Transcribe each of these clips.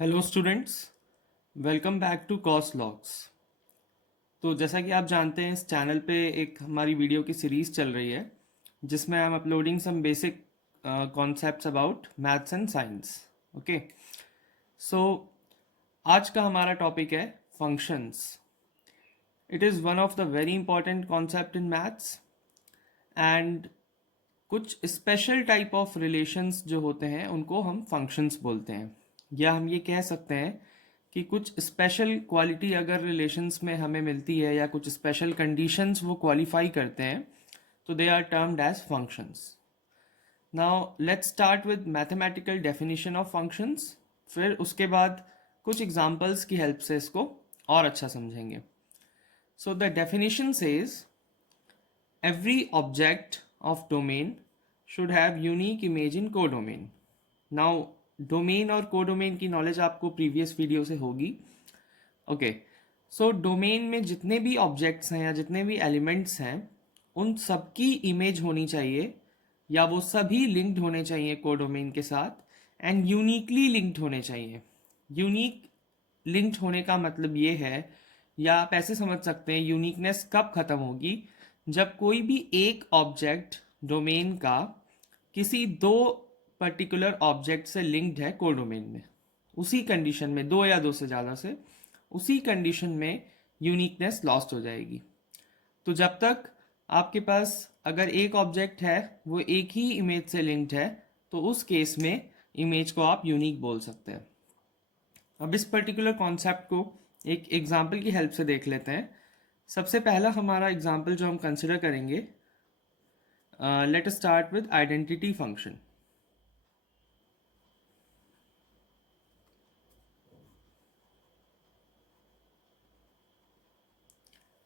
Hello students, welcome back to cos logs. तो जैसा कि आप जानते हैं, इस चैनल पे एक हमारी वीडियो की सीरीज़ चल रही है जिसमें I am uploading some basic concepts about maths and science. Okay, so आज का हमारा टॉपिक है functions. It is one of the very important concept in maths and कुछ स्पेशल टाइप ऑफ रिलेशंस जो होते हैं उनको हम फंक्शंस बोलते हैं, या हम ये कह सकते हैं कि कुछ स्पेशल क्वालिटी अगर रिलेशंस में हमें मिलती है या कुछ स्पेशल कंडीशंस वो क्वालिफाई करते हैं तो they are termed as functions. Now let's start with mathematical definition of functions, फिर उसके बाद कुछ एग्जांपल्स की हेल्प से इसको और अच्छा समझेंगे। So the definition says every object of domain should have unique image in codomain. Now, domain और कोडोमेन की नॉलेज आपको प्रीवियस वीडियो से होगी। ओके, सो डोमेन में जितने भी ऑब्जेक्ट्स हैं या जितने भी एलिमेंट्स हैं उन सबकी इमेज होनी चाहिए, या वो सभी लिंक्ड होने चाहिए कोडोमेन के साथ, एंड यूनिकली लिंक्ड होने चाहिए। यूनिक लिंक्ड होने का मतलब ये है, या आप ऐसे समझ सकते हैं, यूनिकनेस कब खत्म होगी, जब कोई भी एक ऑब्जेक्ट डोमेन का किसी दो पर्टिकुलर ऑब्जेक्ट से लिंक्ड है कोडोमेन में। उसी कंडीशन में, दो या दो से ज़्यादा से, उसी कंडीशन में यूनिकनेस लॉस्ट हो जाएगी। तो जब तक आपके पास अगर एक ऑब्जेक्ट है वो एक ही इमेज से लिंक्ड है तो उस केस में इमेज को आप यूनिक बोल सकते हैं। अब इस पर्टिकुलर कॉन्सेप्ट को एक एग्जाम्पल की हेल्प से देख लेते हैं। सबसे पहला हमारा एग्जाम्पल जो हम कंसिडर करेंगे, let us start with identity function.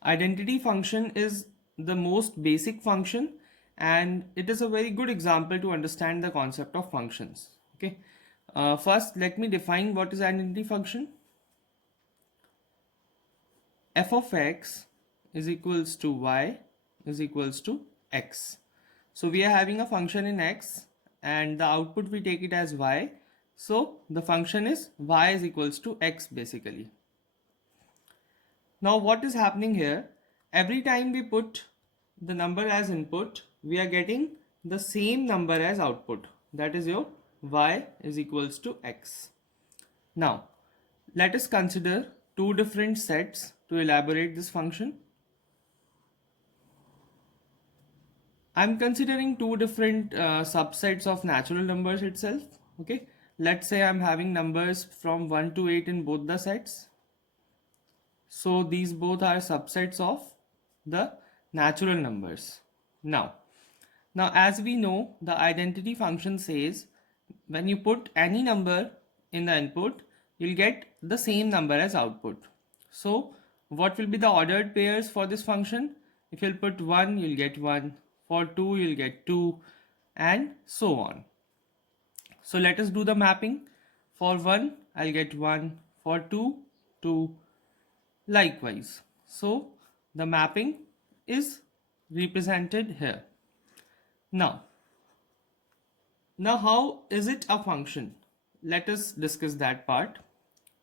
Identity function is the most basic function and it is a very good example to understand the concept of functions. Okay, first let me define what is identity function. F of x is equals to y is equals to x. So we are having a function in x and the output we take it as y. So the function is y is equals to x basically. Now what is happening here? Every time we put the number as input, we are getting the same number as output. That is your y is equals to x. Now let us consider two different sets to elaborate this function. I am considering two different subsets of natural numbers itself. Okay, let's say I am having numbers from 1 to 8 in both the sets. So these both are subsets of the natural numbers. Now as we know, the identity function says when you put any number in the input, you'll get the same number as output. So what will be the ordered pairs for this function? If you'll put 1, you'll get 1. For 2, you'll get 2, and so on. So let us do the mapping. For 1, I'll get 1. For 2, 2. Likewise. So the mapping is represented here. Now, how is it a function? Let us discuss that part.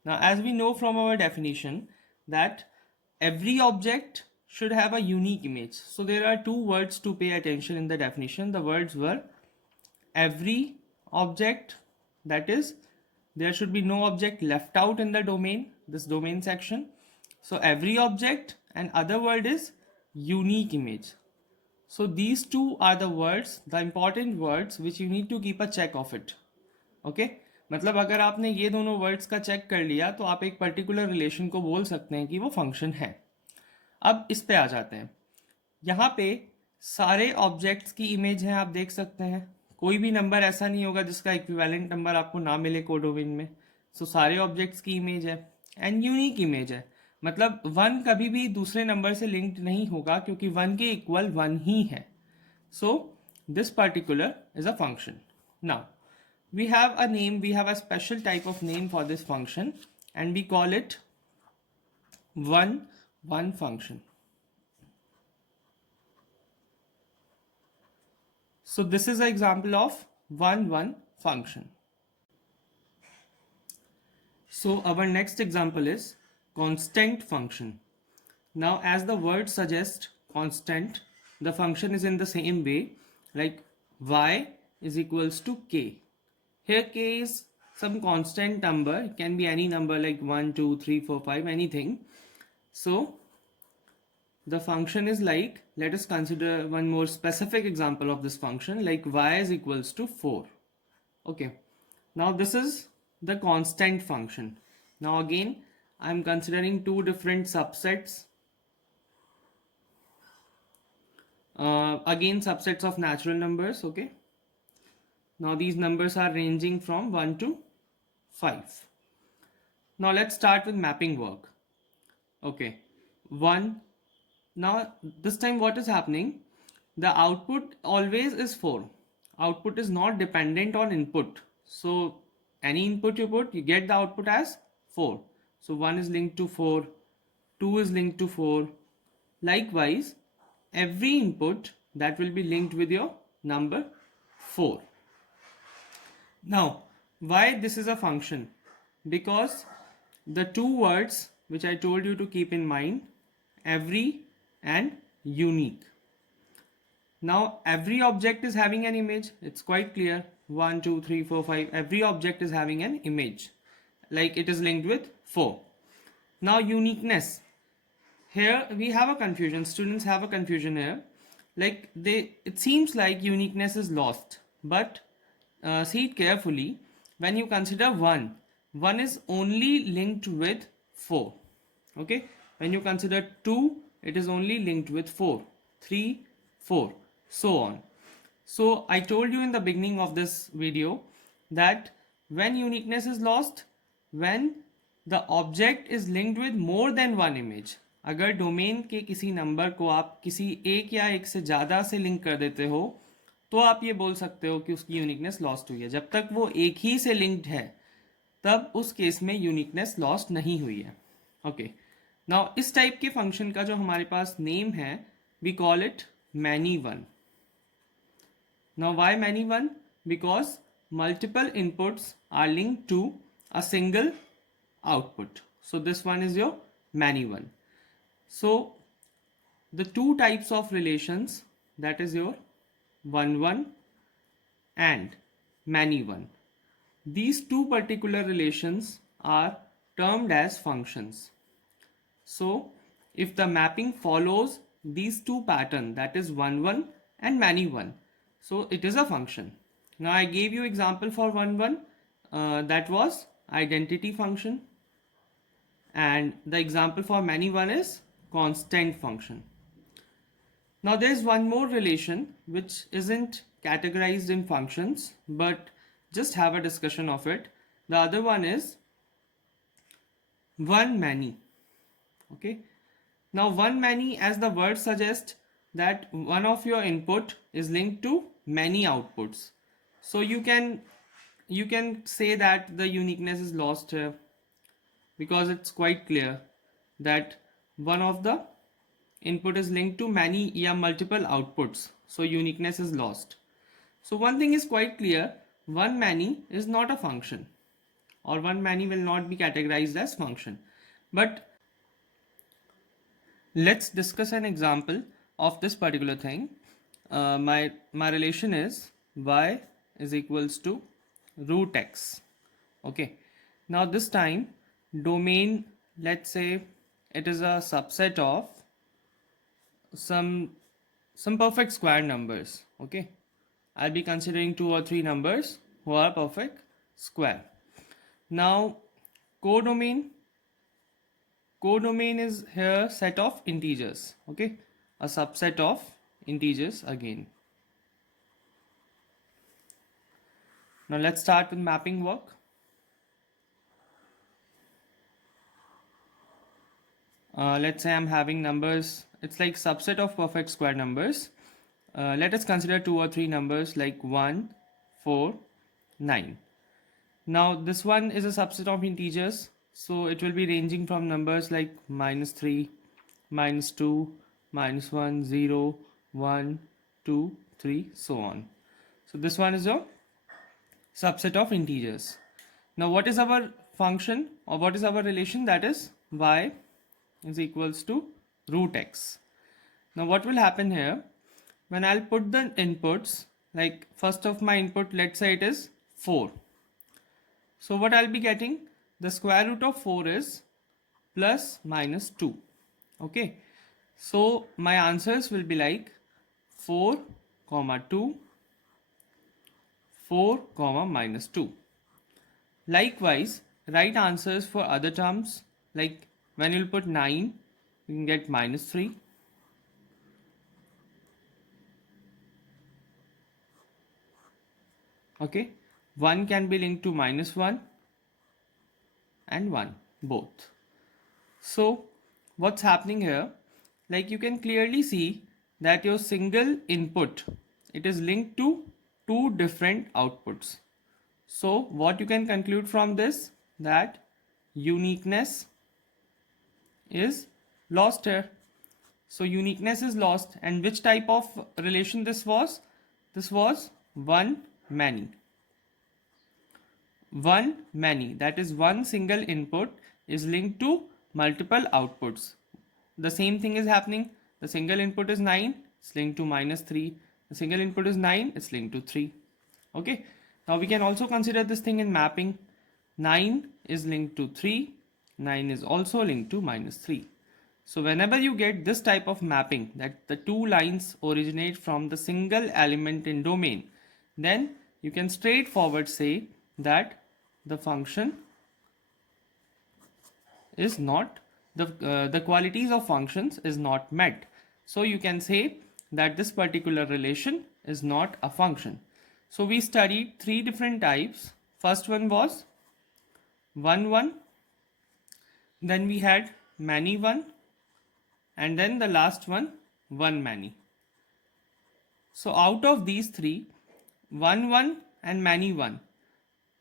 Now, as we know from our definition that every object should have a unique image. So there are two words to pay attention in the definition. The words were every object, that is, there should be no object left out in the domain, this domain section. So every object, and other word is unique image. So these two are the words, the important words which you need to keep a check of it. Okay, मतलब अगर आपने ये दोनों words का check कर लिया तो आप एक पर्टिकुलर रिलेशन को बोल सकते हैं कि वो फंक्शन है। अब इस पे आ जाते हैं। यहाँ पे सारे ऑब्जेक्ट्स की इमेज है, आप देख सकते हैं। कोई भी नंबर ऐसा नहीं होगा जिसका इक्विवेलेंट नंबर आपको ना मिले कोडोमेन में। सो सारे ऑब्जेक्ट्स की इमेज है एंड यूनिक इमेज है, मतलब वन कभी भी दूसरे नंबर से लिंक्ड नहीं होगा क्योंकि वन के इक्वल वन ही है। So this particular is a function. Now we have a name, we have a special type of name for this function and we call it one function. So this is an example of one function. So our next example is constant function. Now, as the word suggests, constant, the function is in the same way, like y is equals to k. Here k is some constant number, it can be any number like 1, 2, 3, 4, 5, anything. So the function is like, let us consider one more specific example of this function, like y is equals to 4. Okay, now this is the constant function. Now again, I'm considering two different subsets. Again, subsets of natural numbers. Okay, now these numbers are ranging from 1 to 5. Now let's start with mapping work. Okay, 1. Now this time what is happening? The output always is 4. Output is not dependent on input. So any input you put, you get the output as 4. So 1 is linked to 4, 2 is linked to 4. Likewise, every input that will be linked with your number 4. Now, why this is a function? Because the two words which I told you to keep in mind, every and unique. Now, every object is having an image. It's quite clear. 1, 2, 3, 4, 5. Every object is having an image. Like it is linked with 4. Now, uniqueness. Here we have a confusion. Students have a confusion here. Like it seems like uniqueness is lost. But see it carefully. When you consider 1, 1 is only linked with 4. Okay. When you consider 2, it is only linked with 4. 3, 4. So on. So I told you in the beginning of this video that when uniqueness is lost, when the object is linked with more than one image. अगर domain के किसी number को आप किसी एक या एक से ज़्यादा से लिंक कर देते हो तो आप ये बोल सकते हो कि उसकी यूनिकनेस लॉस्ट हुई है. जब तक वो एक ही से लिंक्ड है तब उस केस में यूनिकनेस लॉस्ट नहीं हुई है. ओके, नाउ इस टाइप के फंक्शन का जो हमारे पास नेम है, we call it many one. Now why many one? Because multiple inputs are linked to a single output. So this one is your many one. So the two types of relations, that is your one and many one. These two particular relations are termed as functions. So if the mapping follows these two patterns, that is one and many one, so it is a function. Now I gave you example for one, that was identity function, and the example for many one is constant function. Now there is one more relation which isn't categorized in functions, but just have a discussion of it. The other one is one many. Okay, now one many, as the word suggests, that one of your input is linked to many outputs. So you can say that the uniqueness is lost here because it's quite clear that one of the input is linked to many or multiple outputs. So uniqueness is lost. So one thing is quite clear, one many is not a function, or one many will not be categorized as function. But let's discuss an example of this particular thing. My relation is y is equals to root x. Okay, now this time domain, let's say it is a subset of some perfect square numbers. Okay, I'll be considering 2 or 3 numbers who are perfect square. Now codomain is here set of integers. Okay, a subset of integers again. Now let's start with mapping work. Let's say I'm having numbers, it's like subset of perfect square numbers. Let us consider 2 or 3 numbers like 1, 4, 9. Now this one is a subset of integers, so it will be ranging from numbers like -3, -2, -1, 0, 1, 2, 3, so on. So this one is a subset of integers. Now what is our function, or what is our relation? That is y is equals to root x. Now what will happen here, when I'll put the inputs, like first of my input, let's say it is 4. So what I'll be getting, the square root of 4 is plus minus 2. Okay, so my answers will be like 4 comma 2, 4 comma minus 2. Likewise, write answers for other terms, like when you'll put 9, you can get minus 3. Okay, 1 can be linked to minus 1 and 1 both. So what's happening here, like you can clearly see that your single input, it is linked to two different outputs. So what you can conclude from this, that uniqueness is lost here. So uniqueness is lost, and which type of relation this was? This was one many. One many, that is one single input is linked to multiple outputs. The same thing is happening. The single input is 9, it's linked to minus 3. The single input is 9, it's linked to 3. Okay, now we can also consider this thing in mapping. 9 is linked to 3, 9 is also linked to minus 3. So whenever you get this type of mapping, that the two lines originate from the single element in domain, then you can straightforward say that the function is not, the qualities of functions is not met. So you can say that this particular relation is not a function. So we studied three different types. First one was 1 1, then we had many 1, and then the last one, one many. So out of these three, 1 1 and many 1,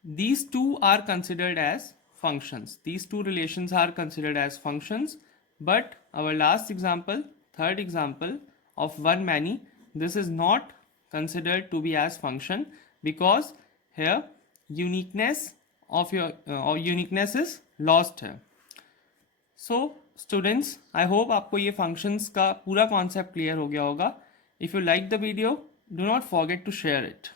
these two are considered as functions. These two relations are considered as functions, but our last example, third example of one many, this is not considered to be as function, because here uniqueness of your or uniqueness is lost here. So students, I hope आपको ये functions का पूरा concept clear हो गया होगा. If you like the video, do not forget to share it.